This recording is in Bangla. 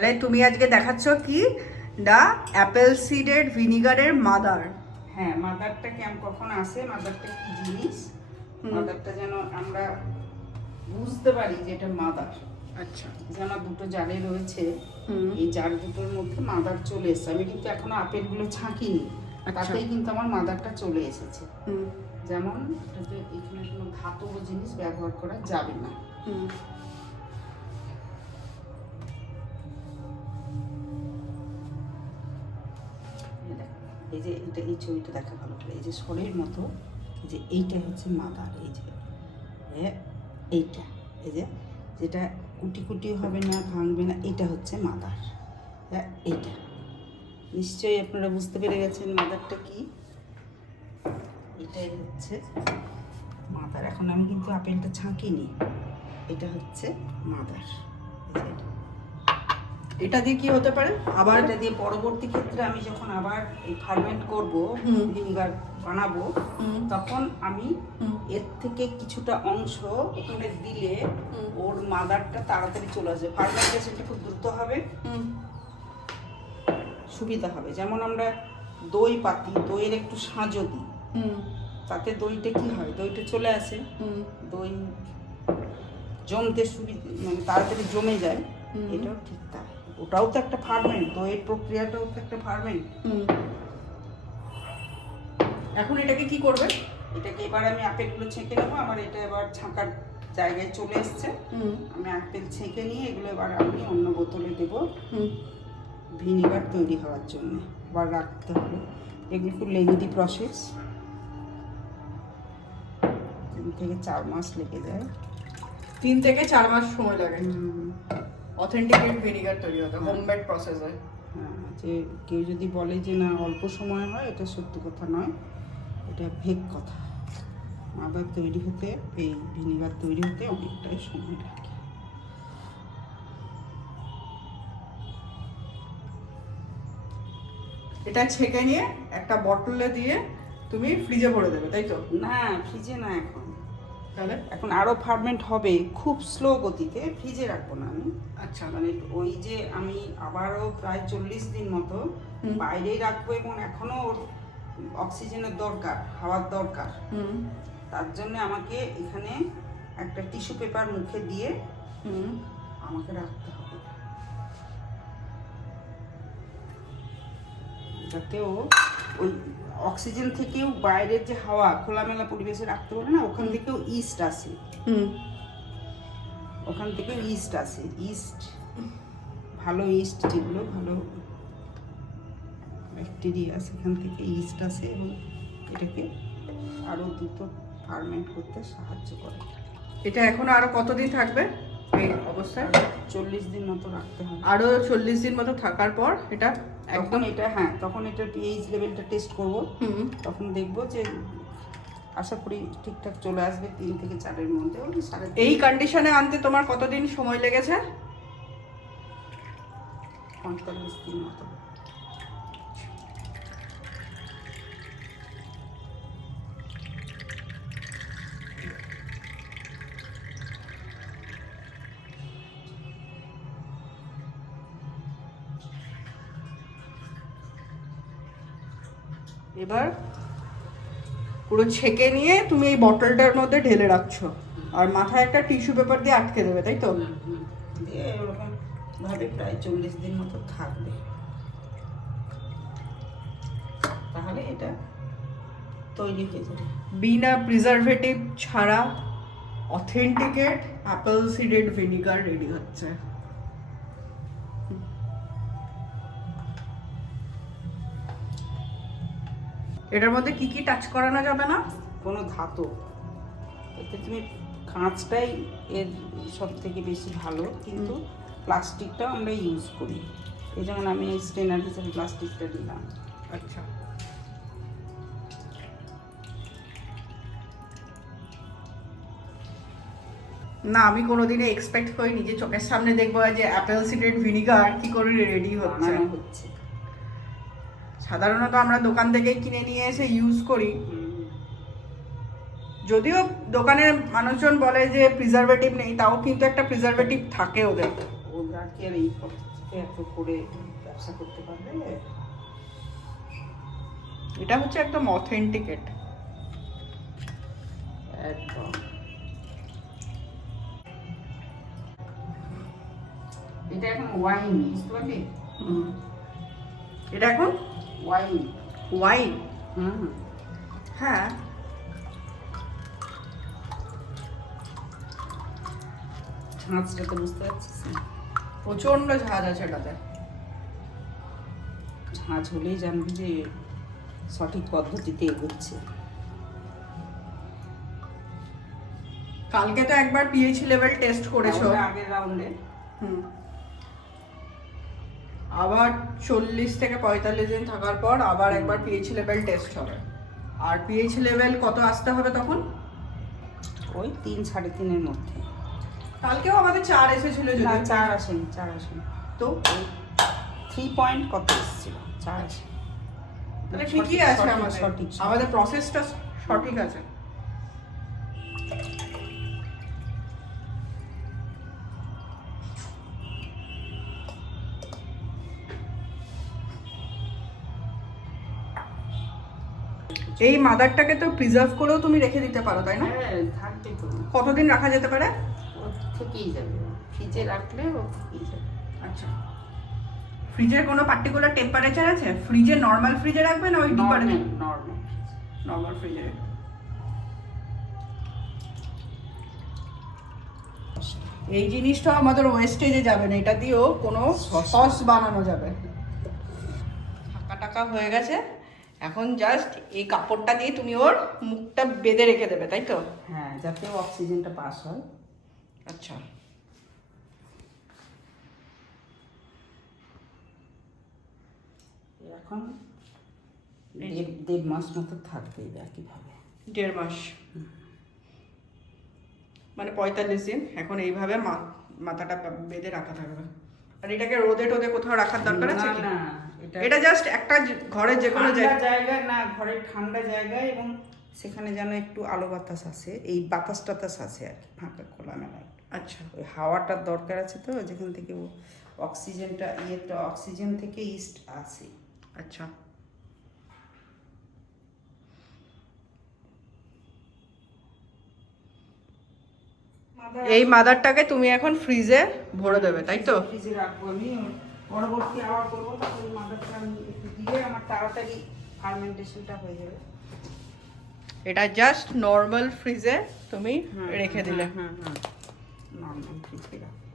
তাহলে তুমি আজকে দেখাচ্ছ কি দা অ্যাপেল সিডেড ভিনিগারের মাদার। হ্যাঁ, মাদারটা কখন আসে, মাদারটা কি জিনিস, মাদারটা যেন আমরা বুঝতে পারি যে এটা মাদার। আচ্ছা, যেন দুটো জারে রয়েছে, এই জার দুটোর মধ্যে মাদার চলে এসেছে। আমি কিন্তু এখনো আপেলগুলো ছাঁকিনি, তাতেই কিন্তু আমার মাদারটা চলে এসেছে। যেমন এটাতে এখানে কোনো ধাতব জিনিস ব্যবহার করা যাবে না। এই যে এটা, এই ছবিটা দেখা ভালো করে, এই যে সরের মতো, এই যে এইটা হচ্ছে মাদার। এই যে এইটা, এই যে যেটা কুটি কুটি হবে না, ভাঙবে না, এটা হচ্ছে মাদার। এইটা নিশ্চয়ই আপনারা বুঝতে পেরে গেছেন মাদারটা কি। এটাই হচ্ছে মাদার। এখন আমি কিন্তু আপেলটা ছাঁকিনি, এটা হচ্ছে মাদার। এটা দিয়ে কি হতে পারে? আবার এটা দিয়ে পরবর্তী ক্ষেত্রে আমি যখন আবার এই ফার্মেন্ট করব, ভিনিগার বানাবো, তখন আমি এর থেকে কিছুটা অংশ ওখানে দিলে ওর মাদারটা তাড়াতাড়ি চলে আসবে, ফার্মেন্টেশনটা খুব দ্রুত হবে, সুবিধা হবে। যেমন আমরা দই পাতি, দইয়ের একটু সাঁজো দিই, তাতে দইটা কি হয়, দইটা চলে আসে, দই জমতে সুবিধা, মানে তাড়াতাড়ি জমে যায়। এটাও ঠিক তাই, ওটাও তো একটা ফার্মেন্ট, দইয়ের প্রক্রিয়াটাও তো একটা ফার্মেন্ট। এখন এটাকে কি করবে? এটাকে এবার আমি আপেলগুলো ছেঁকে নেবো। আমার এটা এবার ছাঁকার জায়গায় চলে এসছে। আমি আপেল ছেঁকে নিয়ে এগুলো এবার আমি অন্য বোতলে দেবো ভিনিগার তৈরি হওয়ার জন্য। আবার রাখতে হবে, এগুলো একটু লেন্দি প্রসেস, 3 থেকে 4 মাস লেগে যায়। 3 থেকে 4 মাস সময় লাগে অথেন্টিকেট ভিনিগার তৈরি হতে, হোমমেড প্রসেসে। হ্যাঁ, যে কেউ যদি বলে যে না অল্প সময় হয়, এটা সত্যি কথা নয়, এটা ফেক কথা। মাদার তৈরি হতে, এই ভিনিগার তৈরি হতে অনেকটাই সময় লাগে। এটা ছেঁকে নিয়ে একটা বটলে দিয়ে তুমি ফ্রিজে ভরে দেবে, তাই তো? না, ফ্রিজে না, এখন তাহলে এখন আরো ফার্মেন্ট হবে খুব স্লো গতিতে, ফ্রিজে রাখবো না আমি। আচ্ছা, মানে ওই যে আমি আবারও প্রায় 40 দিন মতো বাইরেই রাখবো, এবং এখনো ওর অক্সিজেনের দরকার, হাওয়ার দরকার। তার জন্য আমাকে এখানে একটা টিস্যু পেপার মুখে দিয়ে আমাকে রাখতে হবে, যাতে ও ওই অক্সিজেন থেকেও, বাইরের যে হাওয়া খোলামেলা পরিবেশে রাখতে পারে না, ওখান থেকেও ইস্ট আসে, ওখান থেকে ইস্ট আসে, ইস্ট, ভালো ইস্ট, যেগুলো ভালো ব্যাকটেরিয়া, সেখান থেকে ইস্ট আসে এবং এটাকে আরও দ্রুত ফার্মেন্ট করতে সাহায্য করে। এটা এখনো আরো কতদিন থাকবে এই অবস্থায়? 40 দিন মতো রাখতে হবে। আরো 40 দিন মতো থাকার পর এটা একদম, এটা হ্যাঁ, তখন এটা পিএইচ লেভেলটা টেস্ট করব, তখন দেখবো যে আশা করি ঠিকঠাক চলে আসবে 3 থেকে 4-এর মধ্যে। এই কন্ডিশনে আনতে তোমার কতদিন সময় লেগেছে? 45 দিন মতো। এবার পুরো ছেঁকে নিয়ে তুমি এই বটলটার মধ্যে ঢেলে রাখছো, আর মাথায় একটা টিস্যু পেপার দিয়ে আটকে দেবে, তাই তো? দিয়ে এরকম ভাবে প্রায় 40 দিন মতো থাকবে, তাহলে এটা তৈরি হয়ে যাবে। বিনা প্রিজারভেটিভ ছাড়া authenticate Apple seeded vinegar ready হচ্ছে। এটার মধ্যে কি কি টাচ করানো যাবে না? কোনো ধাতু, এতে তুমি কাঁচটাই এর সব থেকে বেশি ভালো, কিন্তু প্লাস্টিকটাও আমরা ইউজ করি। এই যেমন আমি এই স্টেনার হিসেবে প্লাস্টিকটা দিলাম। আচ্ছা, না আমি কোনোদিনে এক্সপেক্ট করিনি যে চোখের সামনে দেখবো যে অ্যাপেল সিডেড ভিনিগার কি করে রেডি হচ্ছে। সাধারণত আমরা দোকান থেকে কিনে নিয়ে এসে ইউজ করি, যদিও দোকানের মানুষজন বলে যে প্রিজারভেটিভ নেই, তাও কিন্তু একটা প্রিজারভেটিভ থাকে ওদের। ওরা কি আর এই তো এত করে ব্যবসা করতে পারবে। এটা হচ্ছে একদম অথেন্টিকেট। একদম। এটা এখন ওয়াইন, বুঝতে পারলি? এটা এখন ওয়াইন। ওয়াইন। হুম। হ্যাঁ, ঝাঁঝটা তো বুঝতে পারছিস না? প্রচন্ড ঝাঁজ আছে এটাতে। ঝাঁঝ হলেই জানবি যে সঠিক পদ্ধতিতে এগোচ্ছে। কালকে তো একবার পিএইচ লেভেল টেস্ট করেছো। আগের রাউন্ডে। হুম। আবার 40 থেকে 45 দিন থাকার পর আবার একবার পিএইচ লেভেল টেস্ট হবে। আর পিএইচ লেভেল কত আসতে হবে তখন? ওই 3 3.5-এর মধ্যে। কালকেও আমাদের 4 এসেছিল যদি। না, 4 আসেনি, 4 আসেনি। তো 3 পয়েন্ট কত এসেছিল, 4 আসেনি। তাহলে ঠিকই আছে, সঠিক। আমাদের প্রসেসটা সঠিক আছে। এই মাদারটাকে তো প্রিজার্ভ করেও তুমি রেখে দিতে পারো, তাই না? হ্যাঁ, থাকবে তো। কতদিন রাখা যেতে পারে? ও থেকেই যাবে, ফ্রিজে রাখলে ও থেকেই যাবে। আচ্ছা, ফ্রিজের কোনো পার্টিকুলার টেম্পারেচার আছে? ফ্রিজে নর্মাল ফ্রিজে রাখবে না ওই ডিপারে? নর্মাল ফ্রিজে। এই জিনিসটা আমাদের ওয়েস্টেজে যাবে না, এটা দিয়েও কোনো সস বানানো যাবে। টাকা টাকা হয়ে গেছে, এখন জাস্ট এই কাপড়টা দিয়ে তুমি ওর মুখটা বেঁধে রেখে দেবে, তাই তো? হ্যাঁ, যাতে অক্সিজেনটা পাস হয়। আচ্ছা, এখন 1.5 মাস মতো থাকবে একইভাবে। 1.5 মাস মানে 45 দিন এখন এইভাবে মাথাটা বেঁধে রাখা থাকবে। আর এটাকে রোদে টোদে কোথাও রাখার দরকার আছে কি? না, এটা জাস্ট একটা ঘরের যে কোনো জায়গায় না, ঘরের ঠান্ডা জায়গায়, এবং সেখানে যেন একটু আলো বাতাস আসে, এই বাতাস টাতাস আসে আর কি, ফাঁকা খোলামেলা। আচ্ছা, ওই হাওয়াটার দরকার আছে তো, যেখান থেকে অক্সিজেনটা অক্সিজেন থেকে ইস্ট আসে। আচ্ছা। এই মাদারটাকে তুমি এখন ফ্রিজে ভরে দেবে, তাই তো? ফ্রিজে রাখবো আমি, পরবর্তী আবার করবো, তখন মাদারটা আমি একটু দিলে আমার তাড়াতাড়ি ফার্মেন্টেশনটা হয়ে যাবে। এটা জাস্ট নর্মাল ফ্রিজে তুমি রেখে দিলে। নর্মাল ফ্রিজে রাখবো।